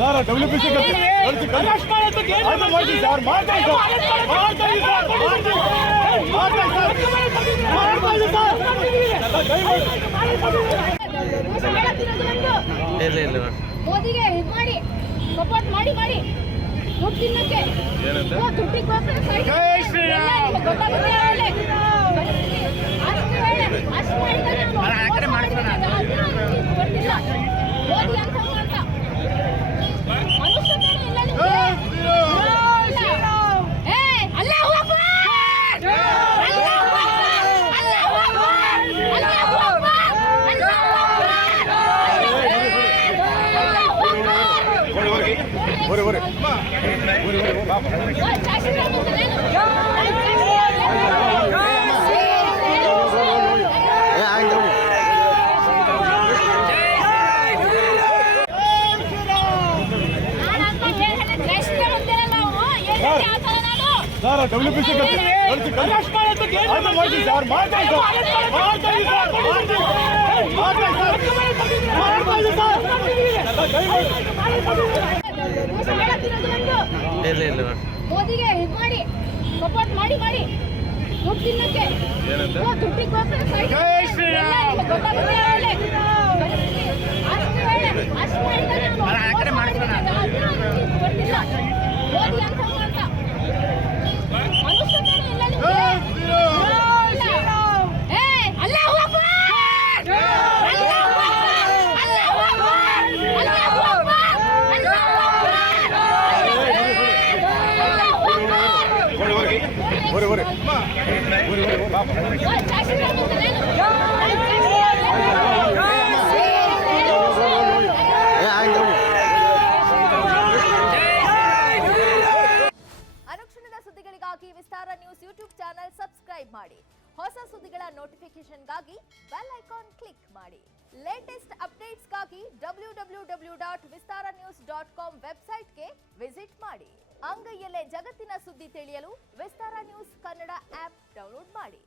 Sir WBC ಮೋದಿಗೆ ಇದು ಮಾಡಿ ಸಪೋರ್ಟ್ ಮಾಡಿ ದುಡ್ಡು ತಿನ್ನಕ್ಕೆ ಜೈ ಶ್ರೀರಾಮ್. ಮೋದಿ ಅಂತ ಸರ್ WBC ಮೋದಿಗೆ ಇದು ಮಾಡಿ ಸಪೋರ್ಟ್ ಮಾಡಿ ದುಡ್ಡು ತಿನ್ನಕ್ಕೆ ಜೈ ಶ್ರೀರಾಮ್. ಮೋದಿ ಅಂತ ಅನುಕ್ಷಣದ ಸುದ್ದಿಗಳಿಗಾಗಿ ವಿಸ್ತಾರ ನ್ಯೂಸ್ ಯೂಟ್ಯೂಬ್ ಚಾನೆಲ್ ಸಬ್ಸ್ಕ್ರೈಬ್ ಮಾಡಿ. ಹೊಸ ಸುದ್ದಿಗಳ ನೋಟಿಫಿಕೇಶನ್ಗಾಗಿ ಬೆಲ್ ಐಕಾನ್ ಕ್ಲಿಕ್ ಮಾಡಿ. ಲೇಟೆಸ್ಟ್ ಅಪ್ಡೇಟ್ಸ್ಗಾಗಿ www.vistaranews.com ವೆಬ್ಸೈಟ್ಗೆ ವಿಸಿಟ್ ಮಾಡಿ. ಅಂಗೈಯಲ್ಲೇ ಜಗತ್ತಿನ ಸುದ್ದಿ ತಿಳಿಯಲು ವಿಸ್ತಾರ ನ್ಯೂಸ್ ಕನ್ನಡ ಆಪ್ ಡೌನ್ಲೋಡ್ ಮಾಡಿ.